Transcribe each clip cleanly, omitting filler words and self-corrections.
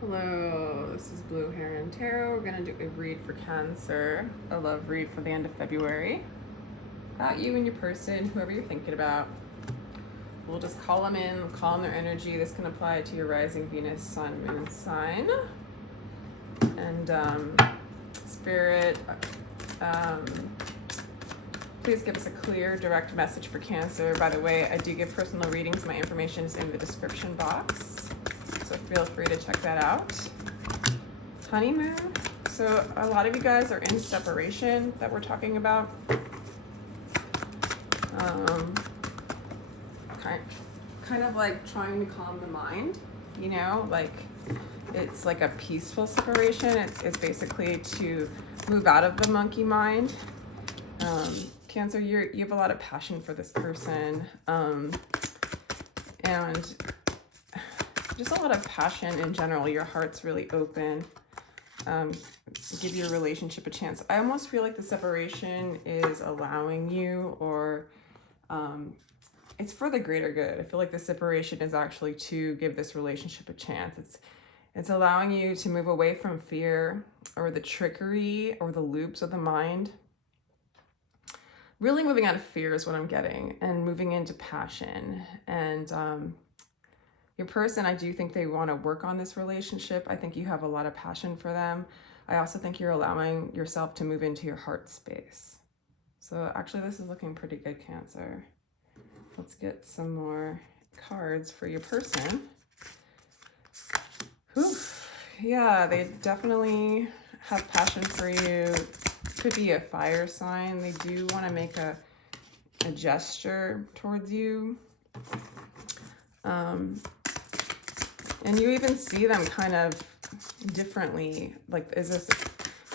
Hello, this is Blue Heron Tarot. We're going to do a read for Cancer, a love read for the end of February. About you and your person, whoever you're thinking about. We'll just call them in, call in their energy. This can apply to your rising Venus, Sun, Moon sign. And Spirit, please give us a clear, direct message for Cancer. By the way, I do give personal readings. My information is in the description box, so feel free to check that out. Honeymoon. So a lot of you guys are in separation that we're talking about. Kind of like trying to calm the mind, you know, like it's like a peaceful separation. It's basically to move out of the monkey mind. Cancer, you have a lot of passion for this person, and just a lot of passion in general. Your heart's really open. Give your relationship a chance. I almost feel like the separation is allowing you, or it's for the greater good. I feel like the separation is actually to give this relationship a chance. It's allowing you to move away from fear or the trickery or the loops of the mind. Really moving out of fear is what I'm getting, and moving into passion. And your person, I do think they want to work on this relationship. I think you have a lot of passion for them. I also think you're allowing yourself to move into your heart space. So actually this is looking pretty good, Cancer. Let's get some more cards for your person. Whew. Yeah, they definitely have passion for you. Could be a fire sign. They do want to make a gesture towards you. And you even see them kind of differently. Like, is this,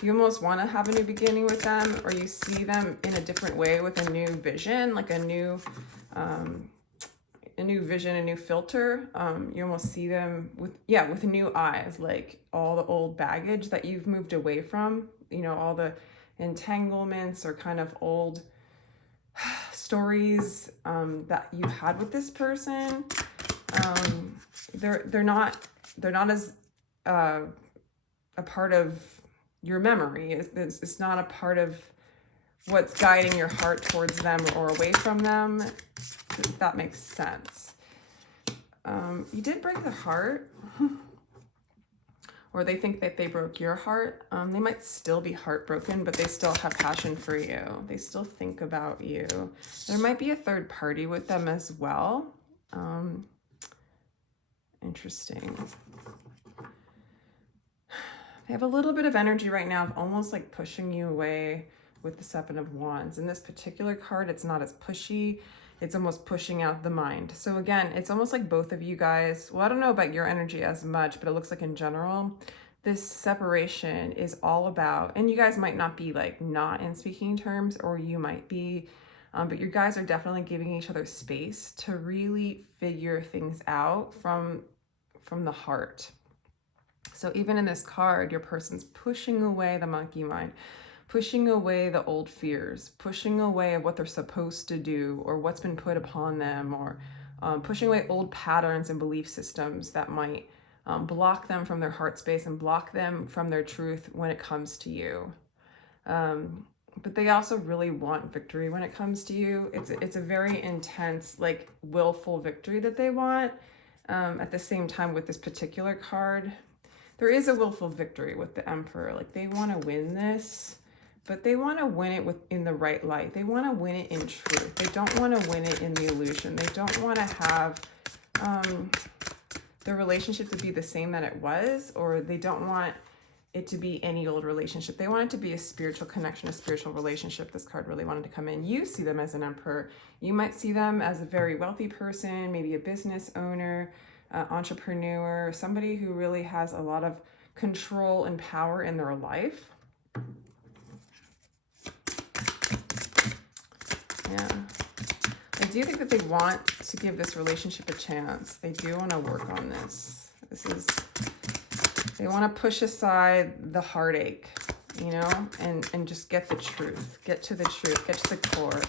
you almost want to have a new beginning with them, or you see them in a different way with a new vision, like a new vision, a new filter. You almost see them with new eyes, like all the old baggage that you've moved away from, you know, all the entanglements or kind of old stories that you had with this person. They're not as a part of your memory. It's not a part of what's guiding your heart towards them or away from them, if that makes sense. You did break their heart, or they think that they broke your heart. They might still be heartbroken, but they still have passion for you. They still think about you. There might be a third party with them as well. Interesting. They have a little bit of energy right now of almost like pushing you away with the Seven of Wands. In this particular card, it's not as pushy. It's almost pushing out the mind. So again, it's almost like both of you guys, well, I don't know about your energy as much, but it looks like in general, this separation is all about, and you guys might not be like not in speaking terms, or you might be, but you guys are definitely giving each other space to really figure things out from the heart. So even in this card, your person's pushing away the monkey mind, pushing away the old fears, pushing away what they're supposed to do or what's been put upon them, or pushing away old patterns and belief systems that might block them from their heart space and block them from their truth when it comes to you. But they also really want victory when it comes to you. It's a very intense, like willful victory that they want. At the same time, with this particular card, there is a willful victory with the Emperor. Like, they want to win this, but they want to win it in the right light. They want to win it in truth. They don't want to win it in the illusion. They don't want to have the relationship to be the same that it was, or they don't want it to be any old relationship. They want it to be a spiritual connection, a spiritual relationship. This card really wanted to come in. You see them as an Emperor. You might see them as a very wealthy person, maybe a business owner, entrepreneur, somebody who really has a lot of control and power in their life. Yeah. I do think that they want to give this relationship a chance. They do want to work on this. They want to push aside the heartache, you know, and just get the truth, get to the truth, get to the core,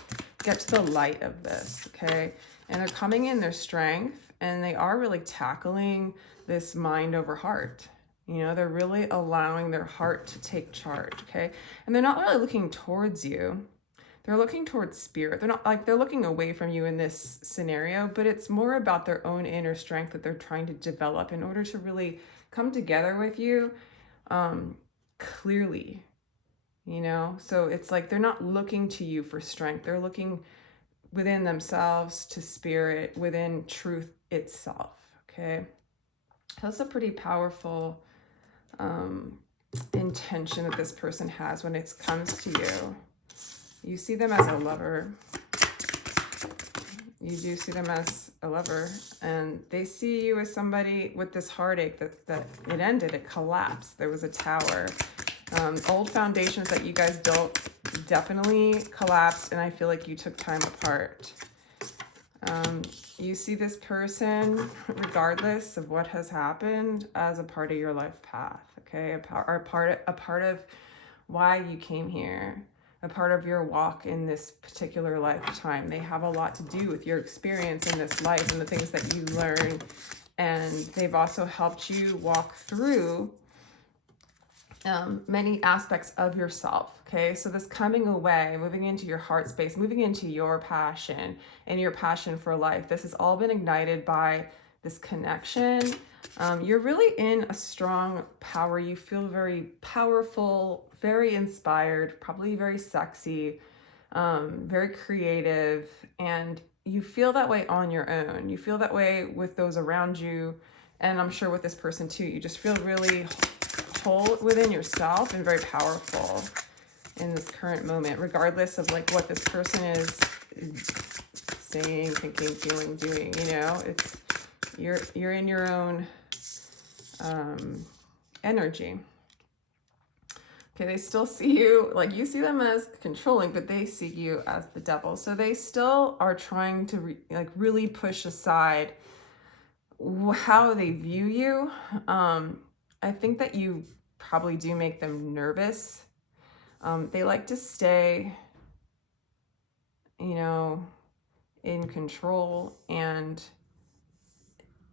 get to the light of this, okay? And they're coming in their strength, and they are really tackling this mind over heart. You know, they're really allowing their heart to take charge, okay? And they're not really looking towards you. They're looking towards spirit. They're not like they're looking away from you in this scenario, but it's more about their own inner strength that they're trying to develop in order to really come together with you clearly, you know? So it's like they're not looking to you for strength. They're looking within themselves to spirit, within truth itself, okay? That's a pretty powerful intention that this person has when it comes to you. You see them as a lover. You do see them as a lover, and they see you as somebody with this heartache that it ended, it collapsed. There was a tower. Old foundations that you guys built definitely collapsed, and I feel like you took time apart. You see this person, regardless of what has happened, as a part of your life path, okay? A part of why you came here, a part of your walk in this particular lifetime. They have a lot to do with your experience in this life and the things that you learn, and they've also helped you walk through many aspects of yourself, okay? So this coming away, moving into your heart space, moving into your passion and your passion for life, this has all been ignited by this connection. You're really in a strong power. You feel very powerful, very inspired, probably very sexy, very creative, and you feel that way on your own. You feel that way with those around you, and I'm sure with this person too. You just feel really whole within yourself and very powerful in this current moment, regardless of like what this person is saying, thinking, feeling, doing. You know, it's you're in your own energy. Okay, they still see you, like you see them as controlling, but they see you as the devil. So they still are trying to really push aside how they view you. I think that you probably do make them nervous. They like to stay, you know, in control, and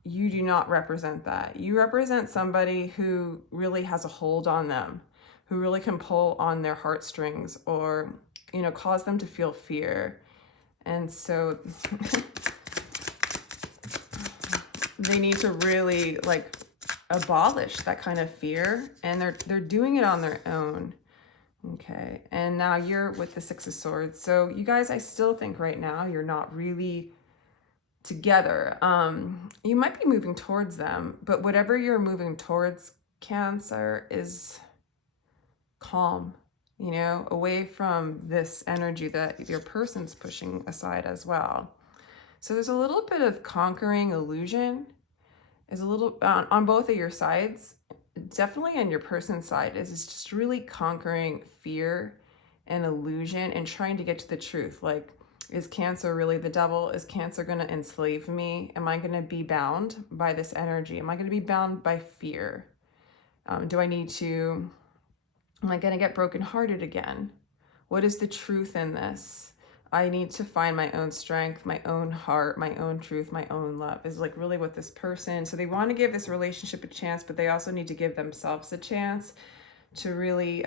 you do not represent that. You represent somebody who really has a hold on them, who really can pull on their heartstrings or, you know, cause them to feel fear. And so they need to really like abolish that kind of fear, and they're doing it on their own. Okay, and now you're with the Six of Swords. So you guys, I still think right now you're not really together. You might be moving towards them, but whatever you're moving towards, Cancer, is calm, you know, away from this energy that your person's pushing aside as well. So there's a little bit of conquering illusion, is a little on both of your sides. Definitely on your person's side is just really conquering fear and illusion and trying to get to the truth. Like, is Cancer really the devil? Is Cancer going to enslave me? Am I going to be bound by this energy? Am I going to be bound by fear? Am I going to get brokenhearted again? What is the truth in this? I need to find my own strength, my own heart, my own truth, my own love is like really what this person. So they want to give this relationship a chance, but they also need to give themselves a chance to really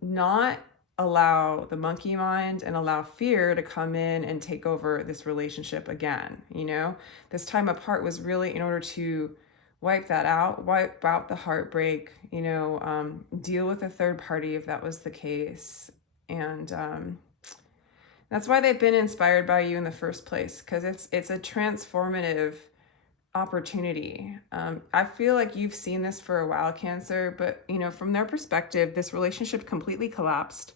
not allow the monkey mind and allow fear to come in and take over this relationship again. You know, this time apart was really in order to wipe that out, wipe out the heartbreak, you know, deal with a third party if that was the case. And that's why they've been inspired by you in the first place, because it's a transformative opportunity. I feel like you've seen this for a while, Cancer, but you know, from their perspective, this relationship completely collapsed,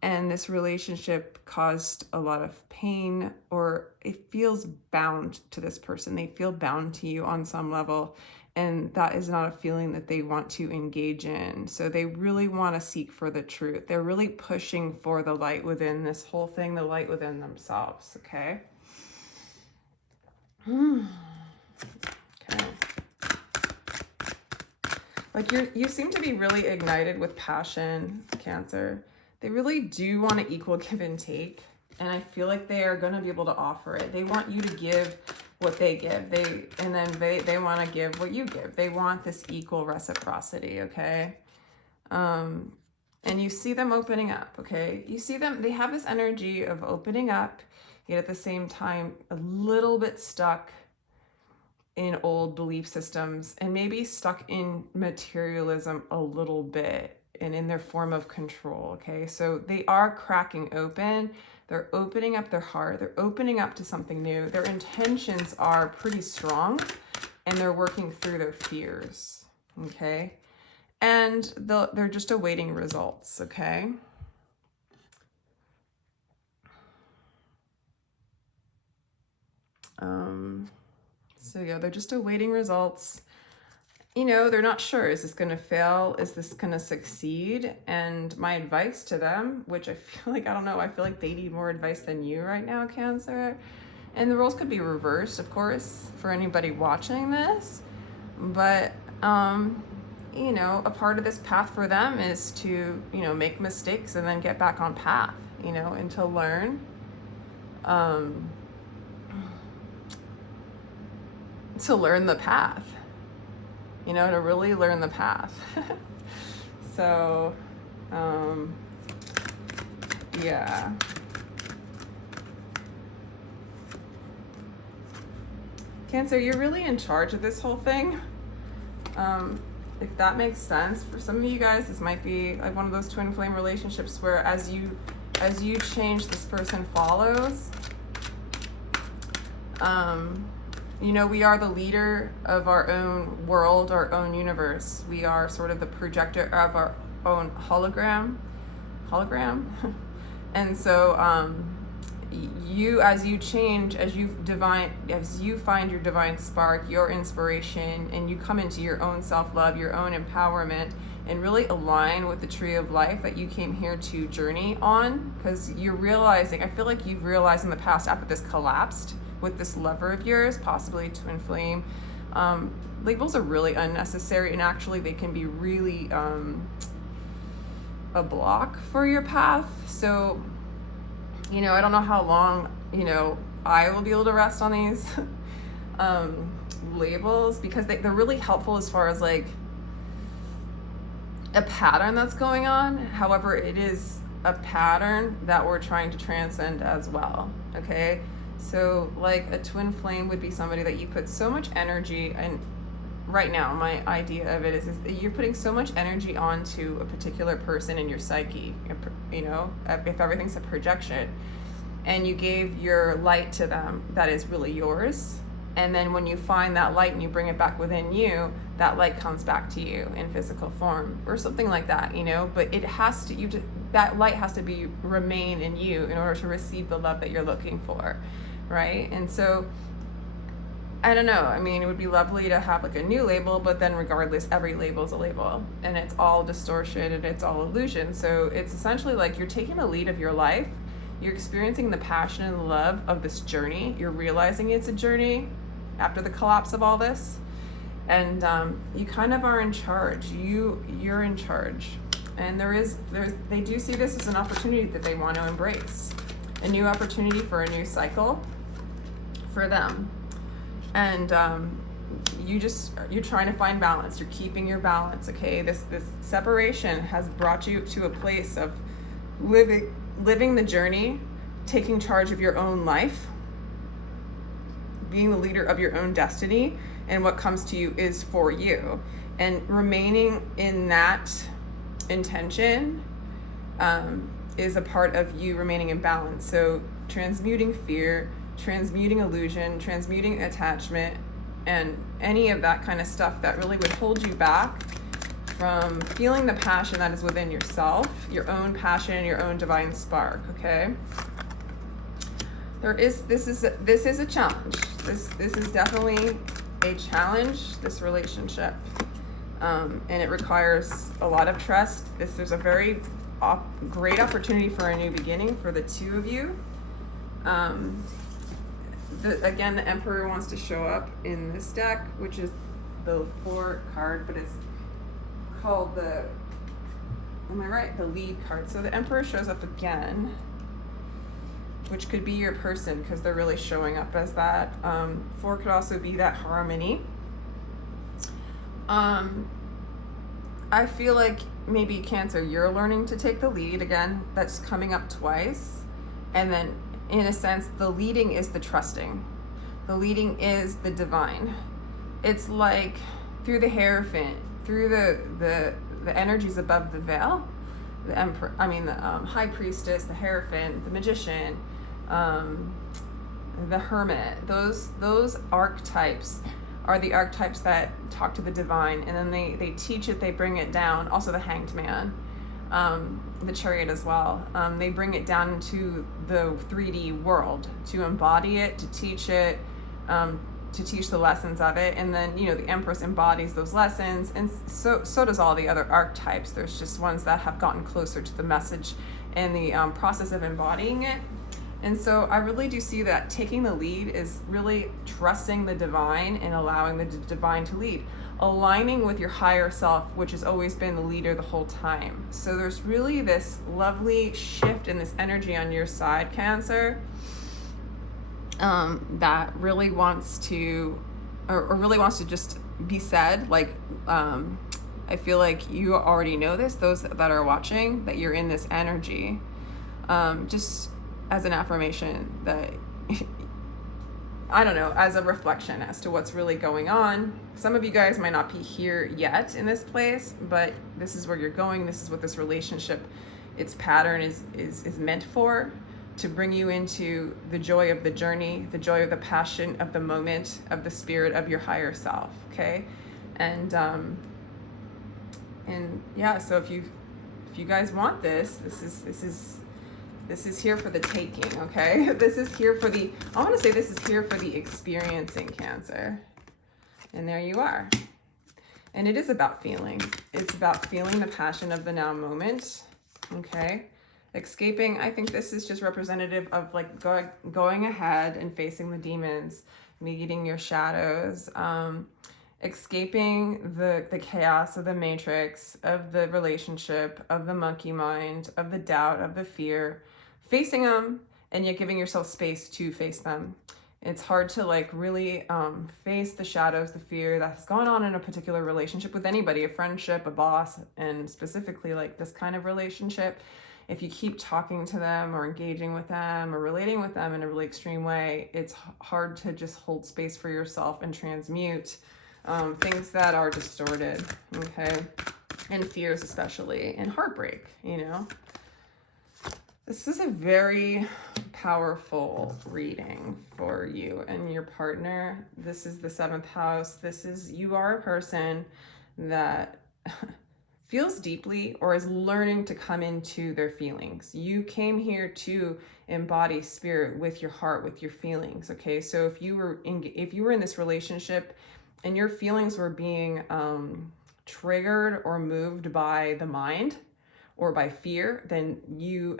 and this relationship caused a lot of pain, or it feels bound to this person. They feel bound to you on some level, and that is not a feeling that they want to engage in. So they really want to seek for the truth. They're really pushing for the light within this whole thing, the light within themselves, okay? Okay. Like you seem to be really ignited with passion, Cancer. They really do want to equal give and take, and I feel like they are going to be able to offer it. They want you to give what they give. They want to give what you give. They want this equal reciprocity, okay? And you see them opening up, okay? You see them, they have this energy of opening up, yet at the same time, a little bit stuck in old belief systems and maybe stuck in materialism a little bit and in their form of control, okay? So they are cracking open. They're opening up their heart. They're opening up to something new. Their intentions are pretty strong and they're working through their fears, okay? And they're just awaiting results, okay? So yeah, they're just awaiting results. You know, they're not sure, is this going to fail? Is this going to succeed? And my advice to them, which I feel like, I don't know, I feel like they need more advice than you right now, Cancer. And the roles could be reversed, of course, for anybody watching this. But, you know, a part of this path for them is to, you know, make mistakes and then get back on path, you know, and to learn. To learn the path, you know, to really learn the path. So, yeah. Cancer, you're really in charge of this whole thing. If that makes sense. For some of you guys, this might be like one of those twin flame relationships where as you change, this person follows. You know, we are the leader of our own world, our own universe. We are sort of the projector of our own hologram. And so you, as you change, as you find your divine spark, your inspiration, and you come into your own self-love, your own empowerment, and really align with the tree of life that you came here to journey on, because you're realizing, I feel like you've realized in the past after this collapsed, with this lover of yours, possibly twin flame, labels are really unnecessary, and actually they can be really a block for your path. So, you know, I don't know how long, you know, I will be able to rest on these labels, because they're really helpful as far as like a pattern that's going on. However, it is a pattern that we're trying to transcend as well, okay? So like a twin flame would be somebody that you put so much energy, and right now my idea of it is you're putting so much energy onto a particular person in your psyche, you know, if everything's a projection, and you gave your light to them that is really yours, and then when you find that light and you bring it back within you, that light comes back to you in physical form or something like that, you know. But it has to, that light has to remain in you in order to receive the love that you're looking for, right? And so I don't know, I mean, it would be lovely to have like a new label, but then regardless, every label is a label, and it's all distortion and it's all illusion. So it's essentially like you're taking the lead of your life, you're experiencing the passion and the love of this journey, you're realizing it's a journey after the collapse of all this, and you kind of are in charge. You're in charge, and they do see this as an opportunity that they want to embrace, a new opportunity for a new cycle for them. And you're trying to find balance. You're keeping your balance, okay? This separation has brought you to a place of living the journey, taking charge of your own life, being the leader of your own destiny, and what comes to you is for you. And remaining in that intention is a part of you remaining in balance. So transmuting fear, transmuting illusion, transmuting attachment, and any of that kind of stuff that really would hold you back from feeling the passion that is within yourself, your own passion, your own divine spark, okay? This is a challenge. This is definitely a challenge, this relationship. And it requires a lot of trust. There's a very great opportunity for a new beginning for the two of you. Again, the Emperor wants to show up in this deck, which is the 4 card, but it's called the lead card. So the Emperor shows up again. which could be your person because they're really showing up as that. 4 could also be that harmony. I feel like maybe Cancer, you're learning to take the lead. Again, that's coming up twice. And then in a sense, the leading is the trusting. The leading is the divine. It's like through the Hierophant, through the energies above the veil, the emperor, the high priestess, the Hierophant, the magician, the hermit, those archetypes are the archetypes that talk to the divine, and then they teach it, they bring it down. Also the Hanged Man, the Chariot as well. They bring it down into the 3D world to embody it, to teach it, to teach the lessons of it. And then, the Empress embodies those lessons, and so does all the other archetypes. There's just ones that have gotten closer to the message and the process of embodying it. And so I really do see that taking the lead is really trusting the divine and allowing the divine to lead, aligning with your higher self, which has always been the leader the whole time. So there's really this lovely shift in this energy on your side, Cancer, that really wants to, or really wants to just be said. Like, I feel like you already know this, those that are watching, that you're in this energy. Just as an affirmation that, I don't know, as a reflection as to what's really going on. Some of you guys might not be here yet in this place, but this is where you're going. This is what this relationship, its pattern is meant for, to bring you into the joy of the journey, the joy of the passion of the moment, of the spirit of your higher self, okay? And yeah, so if you guys want this is here for the taking, okay? This is here for the, I want to say this is here for the experiencing, Cancer. And there you are. And it is about feeling. It's about feeling the passion of the now moment, okay? Escaping, I think this is just representative of like going ahead and facing the demons, meeting your shadows, escaping the chaos of the matrix, of the relationship, of the monkey mind, of the doubt, of the fear, facing them, and yet giving yourself space to face them. It's hard to like really face the shadows, the fear that's going on in a particular relationship with anybody, a friendship, a boss, and specifically like this kind of relationship. If you keep talking to them or engaging with them or relating with them in a really extreme way, it's hard to just hold space for yourself and transmute things that are distorted, okay? And fears especially, and heartbreak, This is a very powerful reading for you and your partner. This is the 7th house. You are a person that feels deeply or is learning to come into their feelings. You came here to embody spirit with your heart, with your feelings, okay? So if you were in this relationship and your feelings were being triggered or moved by the mind or by fear, then you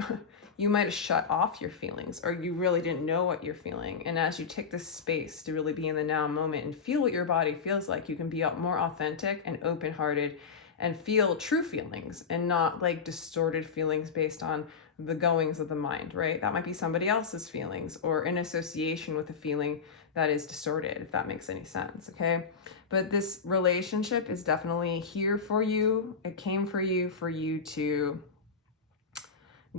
might have shut off your feelings, or you really didn't know what you're feeling. And as you take this space to really be in the now moment and feel what your body feels like, you can be more authentic and open-hearted and feel true feelings and not like distorted feelings based on the goings of the mind, right? That might be somebody else's feelings or in association with a feeling that is distorted, if that makes any sense, okay? But this relationship is definitely here for you. It came for you to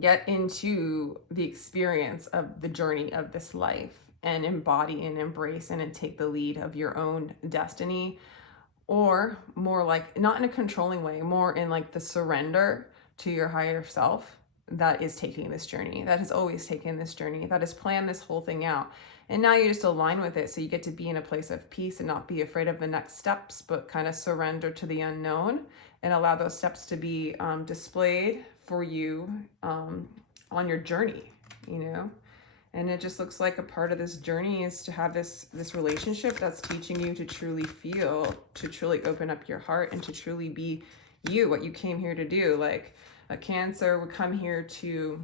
get into the experience of the journey of this life and embody and embrace and take the lead of your own destiny, or more like, not in a controlling way, more in like the surrender to your higher self that is taking this journey, that has always taken this journey, that has planned this whole thing out. And now you just align with it, so you get to be in a place of peace and not be afraid of the next steps, but kind of surrender to the unknown and allow those steps to be displayed for you on your journey, And it just looks like a part of this journey is to have this relationship that's teaching you to truly feel, to truly open up your heart, and to truly be you, what you came here to do. Like a Cancer would come here to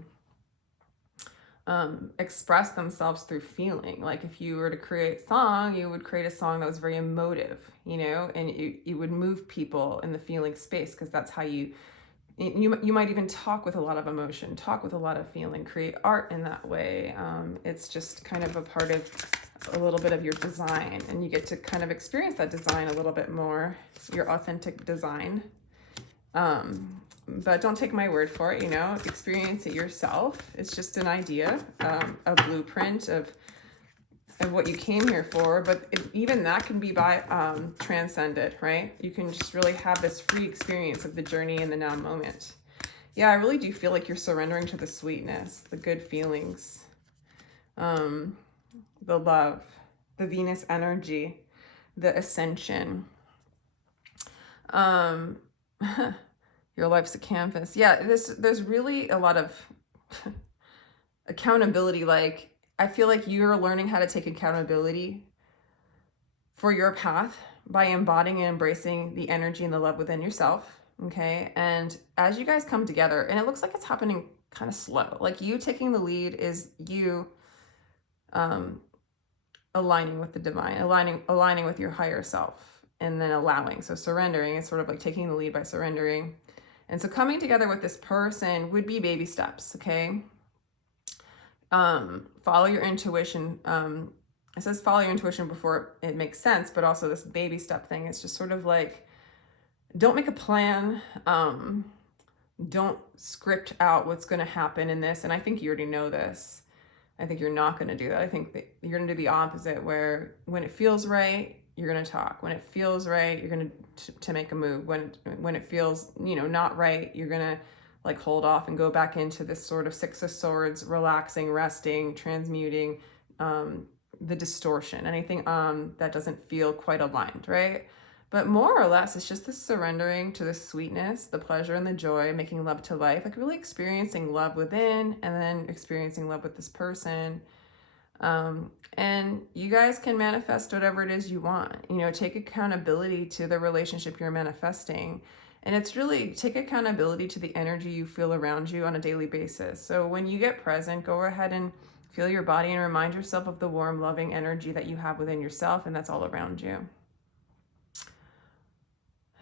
express themselves through feeling. Like if you were to create a song, you would create a song that was very emotive, and it would move people in the feeling space, because that's how you You might even talk with a lot of emotion, talk with a lot of feeling, create art in that way. It's just kind of a part of a little bit of your design, and you get to kind of experience that design a little bit more, your authentic design. But don't take my word for it, you know, experience it yourself. It's just an idea, a blueprint of what you came here for, but even that can be transcended, right? You can just really have this free experience of the journey in the now moment. Yeah, I really do feel like you're surrendering to the sweetness, the good feelings, the love, the Venus energy, the ascension. Your life's a canvas. Yeah, there's really a lot of accountability. Like, I feel like you're learning how to take accountability for your path by embodying and embracing the energy and the love within yourself, okay? And as you guys come together, and it looks like it's happening kind of slow, like you taking the lead is you aligning with the divine, aligning with your higher self, and then allowing. So surrendering is sort of like taking the lead by surrendering. And so coming together with this person would be baby steps, okay? Follow your intuition. It says follow your intuition before it makes sense, but also this baby step thing is just sort of like, don't make a plan. Don't script out what's going to happen in this. And I think you already know this. I think you're not going to do that. I think that you're going to do the opposite, where when it feels right, you're going to talk. When it feels right, you're going to make a move. When it feels, you know, not right, you're going to like hold off and go back into this sort of Six of Swords, relaxing, resting, transmuting, the distortion, anything that doesn't feel quite aligned, right? But more or less, it's just the surrendering to the sweetness, the pleasure and the joy, making love to life, like really experiencing love within and then experiencing love with this person. And you guys can manifest whatever it is you want, you know, take accountability to the relationship you're manifesting. And it's really take accountability to the energy you feel around you on a daily basis. So when you get present, go ahead and feel your body and remind yourself of the warm, loving energy that you have within yourself, and that's all around you.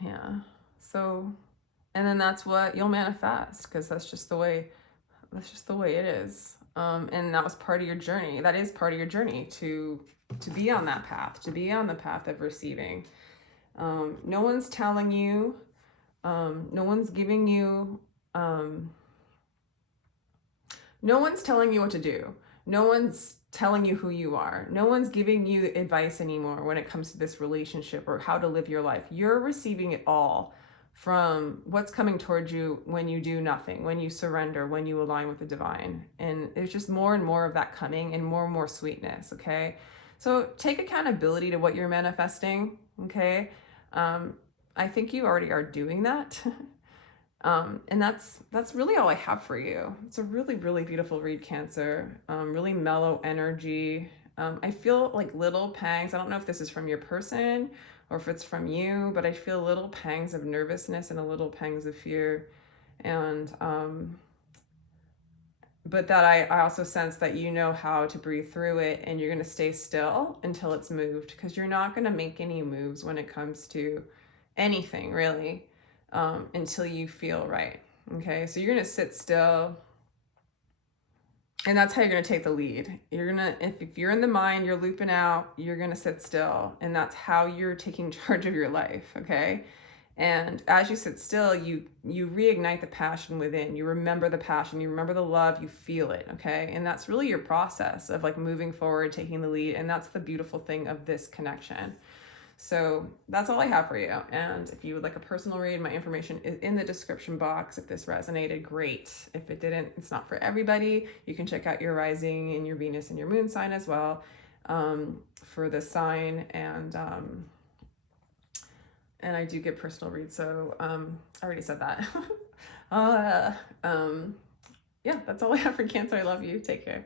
Yeah. So, and then that's what you'll manifest, because that's just the way it is. And that was part of your journey. That is part of your journey to be on that path, to be on the path of receiving. No one's telling you, no one's giving you, no one's telling you what to do. No one's telling you who you are. No one's giving you advice anymore when it comes to this relationship or how to live your life. You're receiving it all from what's coming towards you when you do nothing, when you surrender, when you align with the divine. And there's just more and more of that coming, and more sweetness, okay? So take accountability to what you're manifesting, okay? I think you already are doing that. And that's really all I have for you. It's a really, really beautiful read, Cancer. Really mellow energy. I feel like little pangs. I don't know if this is from your person or if it's from you, but I feel little pangs of nervousness and a little pangs of fear. And, but that I also sense that you know how to breathe through it, and you're going to stay still until it's moved, because you're not going to make any moves when it comes to anything really. Until you feel right. Okay, so you're gonna sit still, and that's how you're gonna take the lead. You're gonna, if you're in the mind, you're looping out, you're gonna sit still, and that's how you're taking charge of your life. Okay, and as you sit still, you reignite the passion within. You remember the passion, you remember the love, you feel it. Okay, and that's really your process of like moving forward, taking the lead, and that's the beautiful thing of this connection. So that's all I have for you. And if you would like a personal read, my information is in the description box. If this resonated, great. If it didn't, it's not for everybody. You can check out your rising and your Venus and your moon sign as well, for the sign. And I do get personal reads. So I already said that. Yeah, that's all I have for Cancer. I love you. Take care.